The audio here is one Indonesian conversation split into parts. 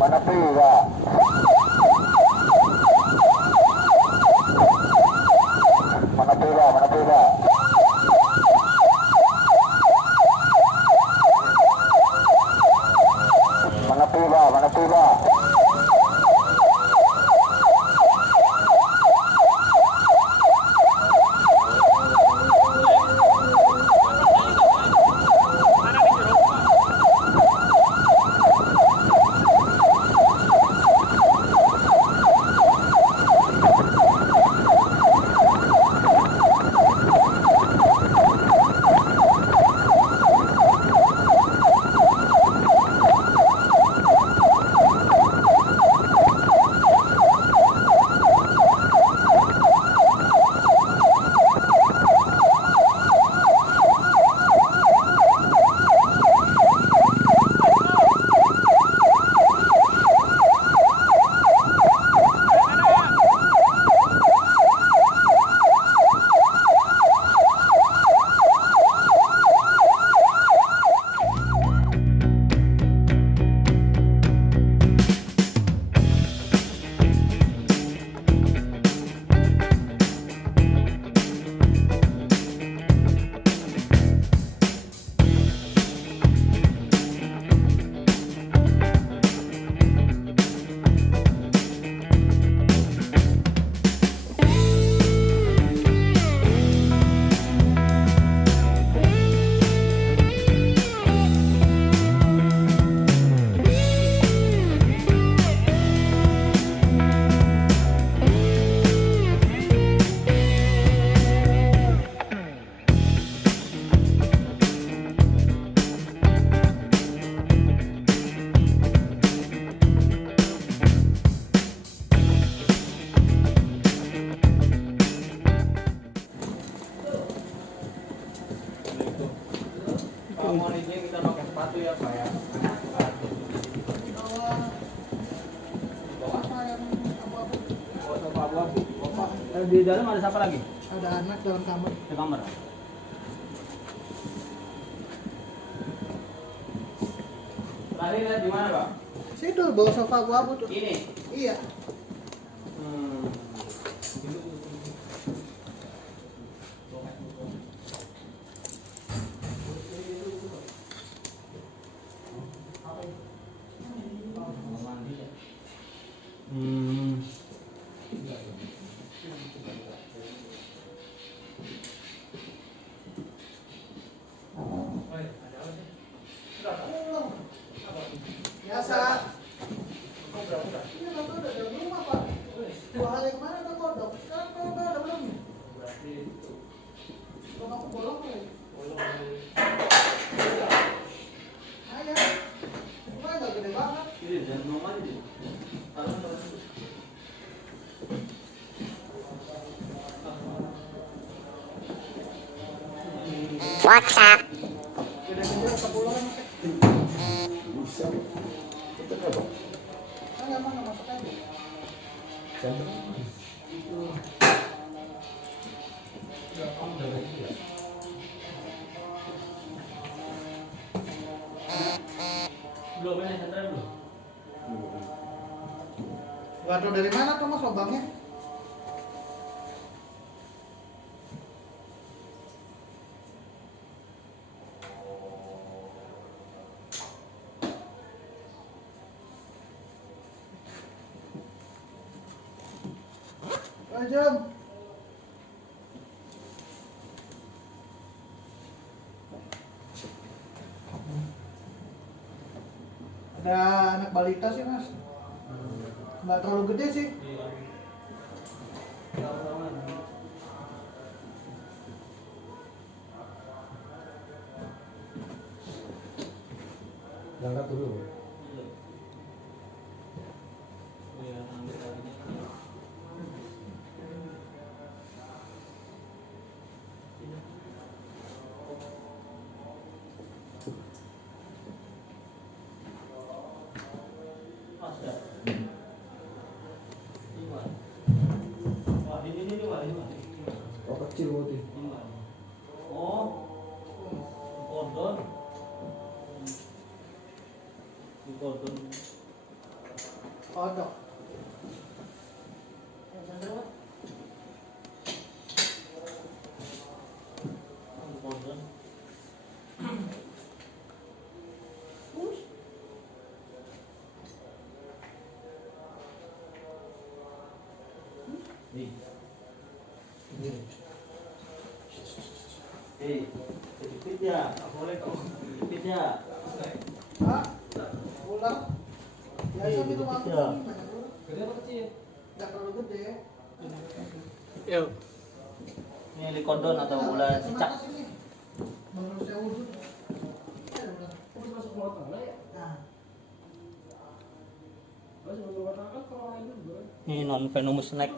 Mana pira? Mana pira? Mana pira? Mana pira? Mana pira? Mohon izin kita pakai sepatu ya Pak ya. Di dalam ada siapa lagi? Ada anak dalam kamar. Di kamar. Tadi lihat di mana Pak? Situ bawa sofa abu-abu tuh. Ini. Iya. Biasa. Ini bapak udah dalam rumah Pak. 2 hari kemarin tuh kodok. Sekarang kau udah belum? Belum aku bolong lagi. Ayo. Rumah nggak gede banget. Ini jangan ngomong aja. WhatsApp. Gede-gede kepulangan. Bisa. Itu apa? Emang nggak masuk aja. Belum ini sandra belum. Gak tau dari mana tuh mas lubangnya. Jom. Ada anak balita sih mas. Nggak terlalu gede sih. Berangkat dulu. Oh kecil berarti. Oh, kodon. Kodon. Kodok. Sedikit ya, nggak boleh kok. Sedikit ya. Hah? Ular? Biasa gitu mah. Ya. Gede apa kecil? Nggak terlalu gede. Yuk. Ini likodon atau ular cicak. Menurut saya wujud. Masuk mulut tengah ya? Nah, Masuk mulut tengah kan kalau lain juga. Ini non venomous snake.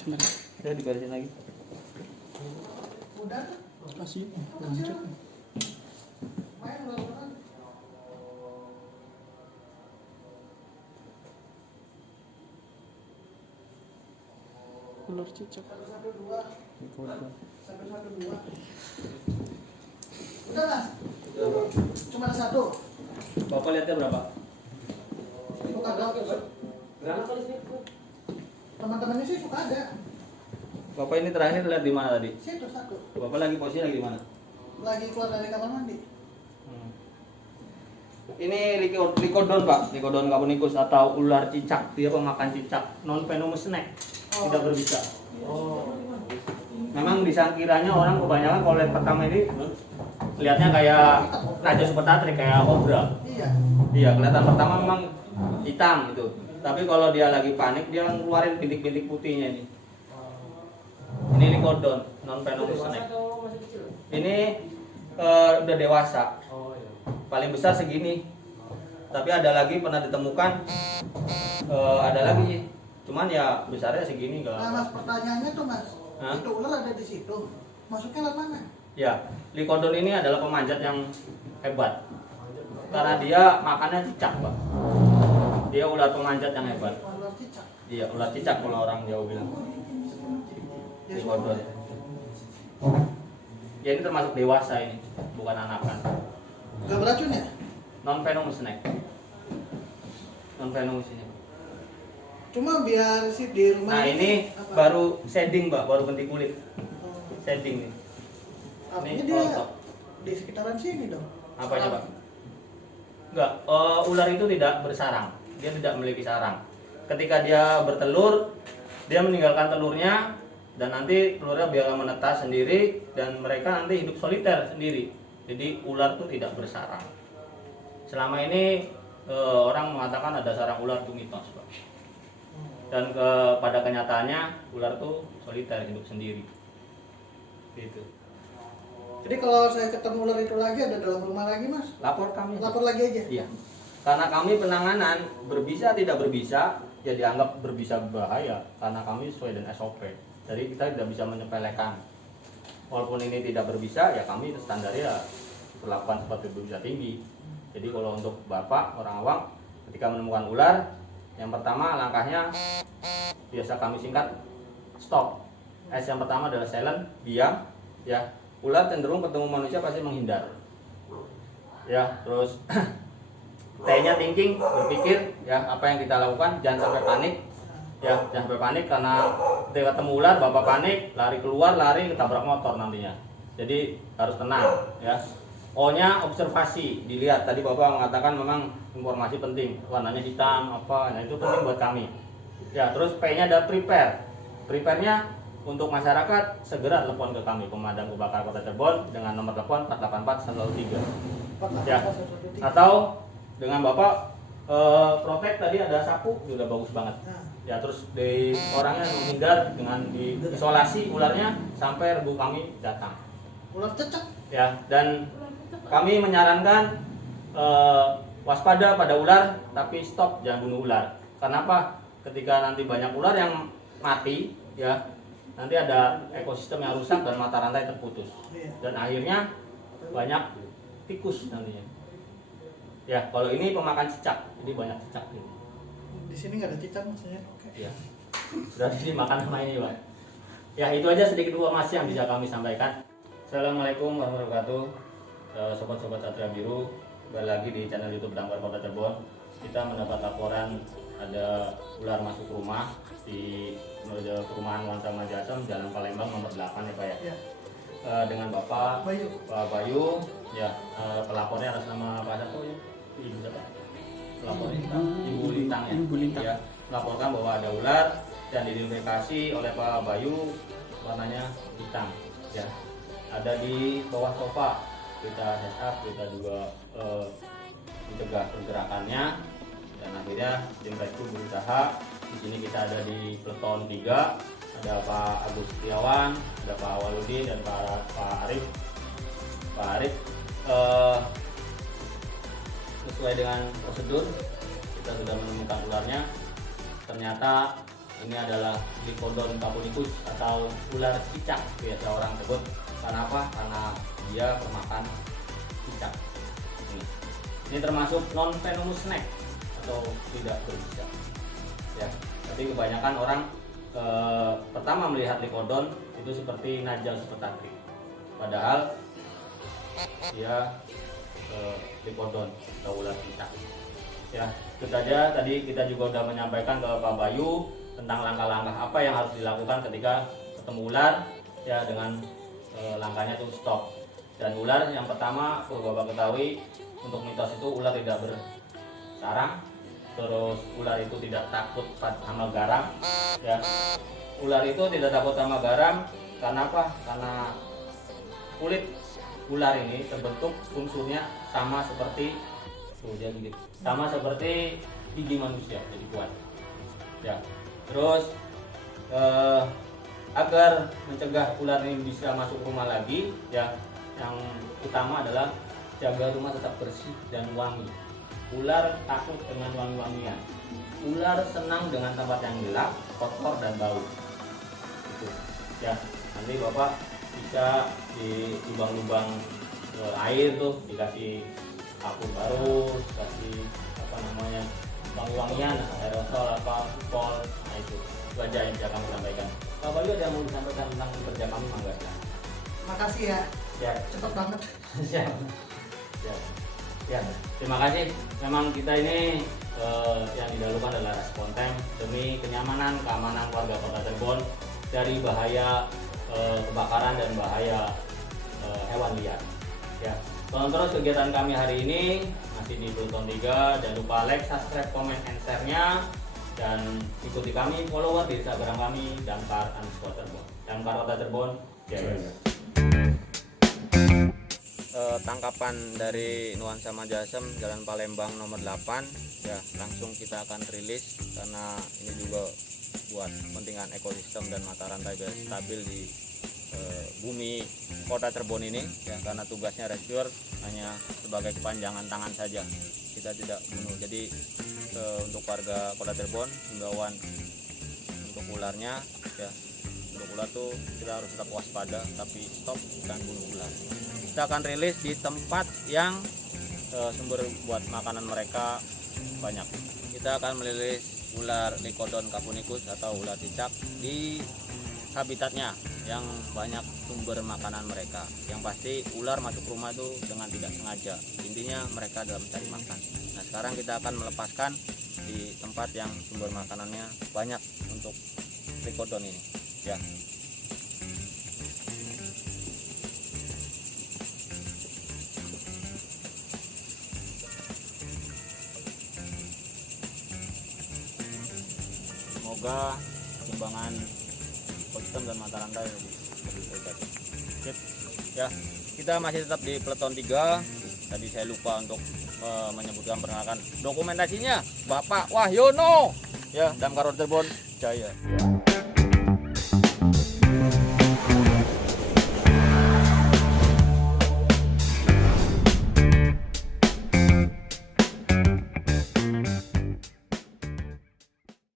Cuman Udah digarisin lagi. udah. kasih Kecil. Main ular-ularan. ular cicak. 112. Sampai 112. Udah mas? Cuma ada satu. Bapak lihatnya berapa? Suka ada. Berapa kali sih? Teman-temannya sih suka ada. Bapak ini terakhir lihat di mana tadi? Situ satu. Bapak lagi posisi lagi di mana? Lagi keluar dari kamar mandi. Ini likodon pak, likodon capunicus atau ular cicak. Dia pemakan cicak, non venomous snake, tidak berbisa. Memang disangkiranya orang kebanyakan kalau lihat pertama ini lihatnya kayak raja supertatri, kayak kobra. Iya. Iya, kelihatan pertama memang hitam gitu. Tapi kalau dia lagi panik dia ngeluarin bintik-bintik putihnya ini. Ini likodon, non venomous snake. Ini udah dewasa. Paling besar segini, tapi ada lagi pernah ditemukan ada lagi, cuman ya besarnya segini Nah enggak. mas, pertanyaannya tuh mas, Hah? itu ular ada di situ, masuknya lewat mana? Ya, likodon ini adalah pemanjat yang hebat karena dia makannya cicak pak. Dia ular pemanjat yang hebat. Ular cicak. Iya, ular cicak kalau orang Jawa bilang. Dia Likodon. Ya ini termasuk dewasa ini, bukan anakan. gak beracun ya? Non venomous snake. Non venomous ini. Cuma biar si di rumah. Nah ini apa? baru shading mbak, baru bentik kulit. Oh, Shading nih. artinya Ini dia kelotok. di sekitaran sini dong. Apanya pak? Enggak, ular itu tidak bersarang. Dia tidak memiliki sarang. Ketika dia bertelur, dia meninggalkan telurnya dan nanti telurnya biarlah menetas sendiri dan mereka nanti hidup soliter sendiri. Jadi ular itu tidak bersarang. Selama ini orang mengatakan ada sarang ular itu mitos, Pak. Dan pada kenyataannya ular itu soliter, hidup sendiri. Gitu. Jadi kalau saya ketemu ular itu lagi ada dalam rumah lagi mas, Lapor kami. lapor lagi aja. Iya. Karena kami penanganan berbisa tidak berbisa, ya dianggap berbisa berbahaya karena kami sesuai dengan SOP. Jadi kita tidak bisa menyepelekan. Walaupun ini tidak berbisa, ya kami standarnya perlakuan seperti berbisa tinggi. Jadi kalau untuk bapak orang awam, ketika menemukan ular, yang pertama langkahnya biasa kami singkat stop. S yang pertama adalah silent, diam. Ya, ular cenderung ketemu manusia pasti menghindar. Ya, terus T-nya thinking, berpikir, ya apa yang kita lakukan, jangan sampai panik. Ya, jangan sampai panik karena ketika ketemu ular, bapak panik, lari keluar, lari ketabrak motor nantinya. Jadi harus tenang, ya. O-nya observasi, dilihat. Tadi bapak mengatakan memang informasi penting, warnanya hitam, apa, nah itu penting buat kami. Ya, terus P-nya ada prepare. Prepare-nya untuk masyarakat segera telepon ke kami, Pemadam Kebakaran Kota Cirebon dengan nomor telepon 484 113. Ya. Atau dengan bapak protek tadi ada sapu sudah bagus banget. Ya terus di orangnya menghindar dengan diisolasi ularnya sampai regu kami datang. Ular cecak. Ya dan kami menyarankan waspada pada ular tapi stop jangan bunuh ular. Kenapa? Ketika nanti banyak ular yang mati ya nanti ada ekosistem yang rusak dan mata rantai terputus dan akhirnya banyak tikus nantinya. Ya, kalau ini pemakan cicak, jadi banyak cicak ini. Di sini nggak ada cicak maksudnya. Oke. Ya, berarti ini makan sama ini, Pak. Ya, itu aja sedikit informasi yang bisa kami sampaikan. Assalamualaikum warahmatullahi wabarakatuh, sobat-sobat Satria Biru. kembali lagi di channel YouTube Damkar Kota Cirebon. Kita mendapat laporan ada ular masuk rumah di perumahan Nuansa Majasem, Jalan Palembang nomor 8 ya Pak ya. Ya. Dengan Bapak Bayu. Pak Bayu, ya pelapornya atas nama Pak siapa ya? Ibu siapa? Pelapornya Ibu Lintang ya. Ibu Lintang. Ya, melaporkan bahwa ada ular dan diidentifikasi oleh Pak Bayu warnanya hitam ya. Ada di bawah sofa. Kita setup, kita juga mencegah pergerakannya dan akhirnya tim rescue berusaha. Di sini kita ada di peleton 3, ada Pak Agus Setiawan, ada Pak Waludin dan Pak Arif. Pak Arif sesuai dengan prosedur kita sudah menemukan ularnya. Ternyata ini adalah Lycodon capunicus atau ular cicak biasa orang sebut. Karena apa? Karena dia pemakan cicak. Ini termasuk non venomous snake atau tidak berbisa. Ya, tapi kebanyakan orang pertama melihat Lycodon itu seperti Najal spectacri. Padahal dia Lycodon atau ular cicak. Ya, itu saja. Tadi kita juga sudah menyampaikan ke Pak Bayu tentang langkah-langkah apa yang harus dilakukan ketika ketemu ular. Ya, dengan langkahnya itu stop. Dan ular yang pertama perlu Bapak ketahui, untuk mitos itu ular tidak bersarang, terus ular itu tidak takut sama garam ya. Ular itu tidak takut sama garam karena apa? Karena kulit ular ini terbentuk unsurnya sama seperti sama seperti gigi manusia, jadi kuat ya. Terus agar mencegah ular ini bisa masuk rumah lagi ya, yang utama adalah jaga rumah tetap bersih dan wangi. Ular takut dengan wangi-wangian. Ular senang dengan tempat yang gelap, kotor dan bau. Itu ya. Nanti Bapak bisa di lubang-lubang air tuh dikasih kapur baru, kasih apa namanya wangi-wangian, aerosol apa pol. Nah itu aja yang bisa kami sampaikan. Pak Bayu ada yang mau disampaikan tentang kerja kami mangga? Makasih ya. Ya. Cepet banget. Siap. Ya, terima kasih. Memang kita ini yang didahulukan adalah respon time demi kenyamanan, keamanan warga Kota Cirebon dari bahaya kebakaran dan bahaya hewan liar. Ya, tonton terus kegiatan kami hari ini masih di Peleton 3. Jangan lupa like, subscribe, comment, and share-nya. Dan ikuti kami, follower di Instagram kami Damkar_Cirebon. Damkar Kota Cirebon. Jaya. Tangkapan dari Nuansa Majasem Jalan Palembang nomor 8 ya, langsung kita akan rilis karena ini juga buat kepentingan ekosistem dan mata rantai biar stabil di bumi Kota Cirebon ini ya, karena tugasnya rescuer hanya sebagai kepanjangan tangan saja, kita tidak bunuh. Jadi untuk warga Kota Cirebon himbauan untuk ularnya ya, untuk ular tuh kita harus tetap waspada, tapi stop dan bunuh ular. Kita akan rilis di tempat yang sumber buat makanan mereka banyak. Kita akan merilis ular Lycodon capunicus atau ular cicak di habitatnya yang banyak sumber makanan mereka. Yang pasti ular masuk rumah itu dengan tidak sengaja. Intinya mereka dalam mencari makan. Nah, sekarang kita akan melepaskan di tempat yang sumber makanannya banyak untuk Lycodon ini ya. Semoga perkembangan ekosistem dan mata rantai lebih baik. Sip. Ya, kita masih tetap di Peleton 3. Tadi saya lupa untuk menyebutkan perkenalkan dokumentasinya Bapak Wahyono ya, Damkar Kota Cirebon Jaya.